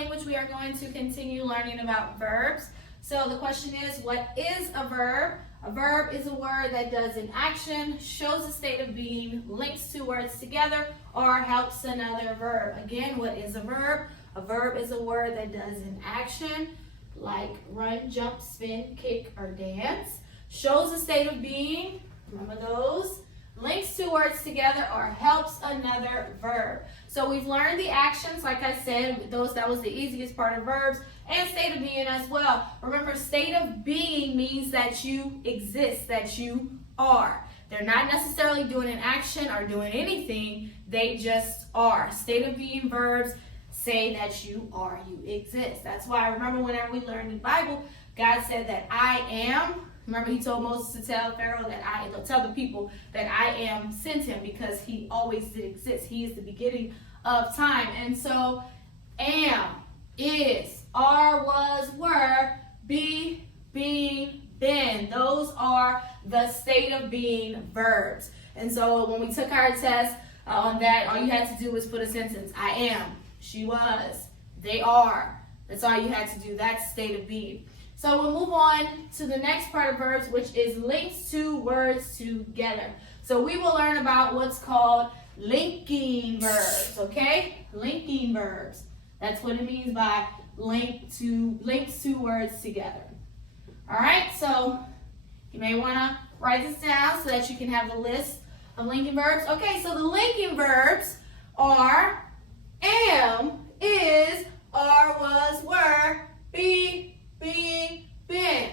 language, we are going to continue learning about verbs. So the question is, what is a verb? A verb is a word that does an action, shows a state of being, links two words together, or helps another verb. Again, what is a verb? A verb is a word that does an action, like run, jump, spin, kick, or dance. Shows a state of being, remember those? Links two words together, or helps another verb. So we've learned the actions, like I said, that was the easiest part of verbs, and state of being as well. Remember, state of being means that you exist, that you are. They're not necessarily doing an action or doing anything, they just are. State of being verbs say that you are, you exist. That's why, remember, whenever we learned the Bible, God said that I am. Remember, he told Moses to tell Pharaoh tell the people that I am sent him, because he always did exist. He is the beginning of time. And so, am, is, are, was, were, be, being, been. Those are the state of being verbs. And so when we took our test on that, all you had to do was put a sentence. I am, she was, they are. That's all you had to do. That's state of being. So we'll move on to the next part of verbs, which is links two words together. So we will learn about what's called linking verbs, okay? Linking verbs. That's what it means by links two words together. All right, so you may want to write this down so that you can have the list of linking verbs. Okay, so the linking verbs are am, is, are, was, were, be, being, been.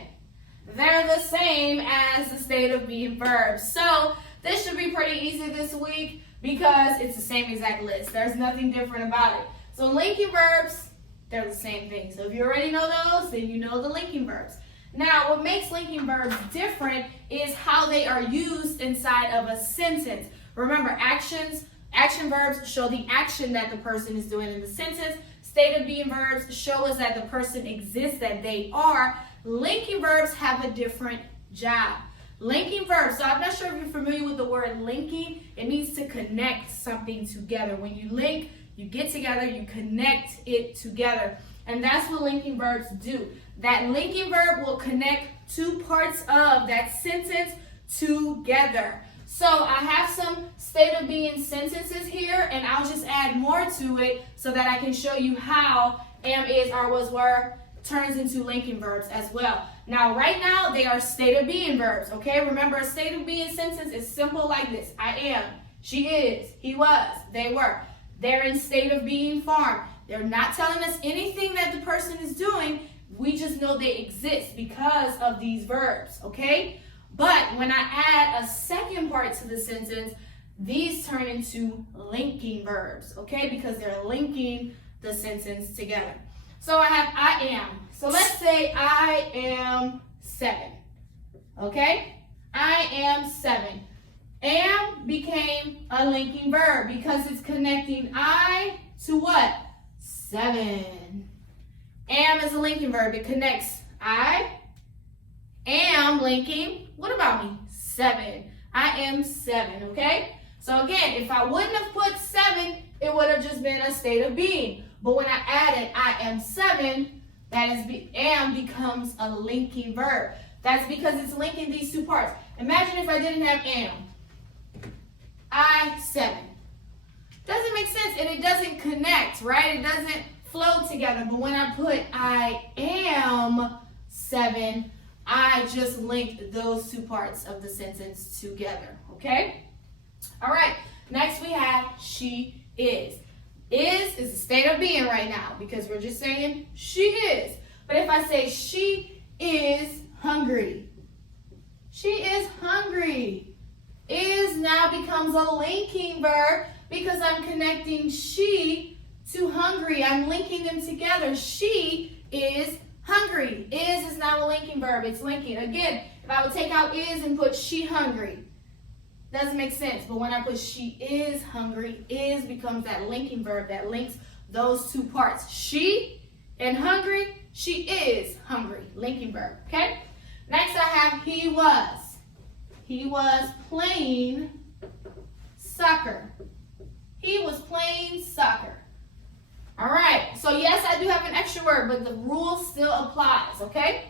They're the same as the state of being verbs. So this should be pretty easy this week because it's the same exact list. There's nothing different about it. So linking verbs, they're the same thing. So if you already know those, then you know the linking verbs. Now, what makes linking verbs different is how they are used inside of a sentence. Remember, action verbs show the action that the person is doing in the sentence. State of being verbs show us that the person exists, that they are. Linking verbs have a different job. Linking verbs, so I'm not sure if you're familiar with the word linking. It means to connect something together. When you link, you get together, you connect it together. And that's what linking verbs do. That linking verb will connect two parts of that sentence together. So I have some state of being sentences here, and I'll just add more to it so that I can show you how am, is, are, was, were turns into linking verbs as well. Now, right now, they are state of being verbs, okay? Remember, a state of being sentence is simple like this. I am, she is, he was, they were. They're in state of being form. They're not telling us anything that the person is doing. We just know they exist because of these verbs, okay? But when I add a second part to the sentence, these turn into linking verbs, okay? Because they're linking the sentence together. So I have I am. So let's say I am 7, okay? I am 7. Am became a linking verb because it's connecting I to what? 7. Am is a linking verb. It connects I am linking. What about me? 7. I am 7, okay? So again, if I wouldn't have put 7, it would have just been a state of being. But when I added I am 7, that is am becomes a linking verb. That's because it's linking these two parts. Imagine if I didn't have am. I 7. Doesn't make sense, and it doesn't connect, right? It doesn't flow together. But when I put I am 7, I just linked those two parts of the sentence together, okay? All right, next we have she is. Is a state of being right now because we're just saying she is. But if I say she is hungry, she is hungry. Is now becomes a linking verb because I'm connecting she to hungry. I'm linking them together. She is hungry. Is now a linking verb. It's linking. Again, if I would take out is and put she hungry, doesn't make sense. But when I put she is hungry, is becomes that linking verb that links those two parts. She and hungry, she is hungry. Linking verb, okay? Next I have he was. He was playing soccer. He was playing soccer. All right, so yes, I do have verb, but the rule still applies, okay?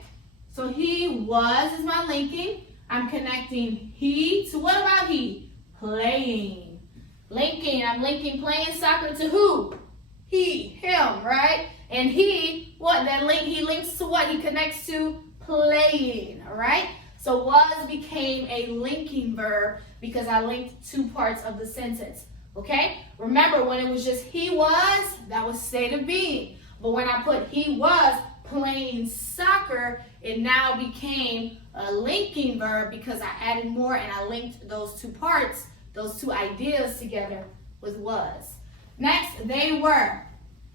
So he was is my linking. I'm connecting he to what about he? Playing. Linking, I'm linking playing soccer to who? He, him, right? And he, what? That link, he links to what? He connects to playing, all right? So was became a linking verb because I linked two parts of the sentence, okay? Remember, when it was just he was, that was state of being. But when I put he was playing soccer, it now became a linking verb because I added more and I linked those two parts, those two ideas together with was. Next, they were.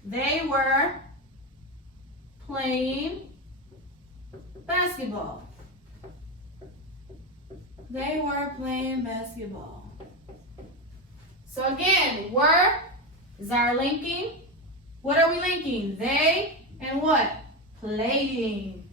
They were playing basketball. They were playing basketball. So again, were is our linking. What are we linking? They and what? Playing.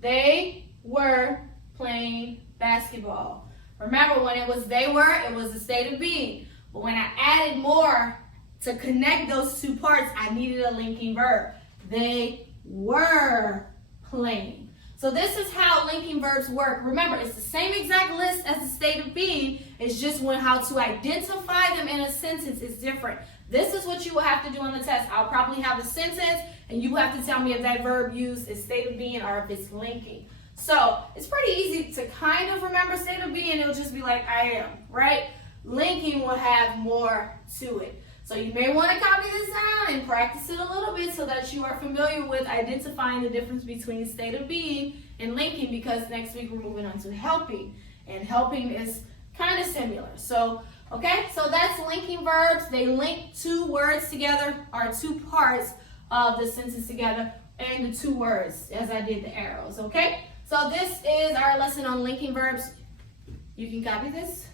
They were playing basketball. Remember, when it was they were, it was a state of being. But when I added more to connect those two parts, I needed a linking verb. They were playing. So this is how linking verbs work. Remember, it's the same exact list as the state of being. It's just when how to identify them in a sentence is different. This is what you will have to do on the test. I'll probably have a sentence, and you have to tell me if that verb used is state of being or if it's linking. So it's pretty easy to kind of remember state of being. It'll just be like I am, right? Linking will have more to it. So you may want to copy this down and practice it a little bit so that you are familiar with identifying the difference between state of being and linking, because next week we're moving on to helping. And helping is kind of similar. So, okay, so that's linking verbs. They link two words together, or two parts of the sentence together, and the two words as I did the arrows, okay? So this is our lesson on linking verbs. You can copy this.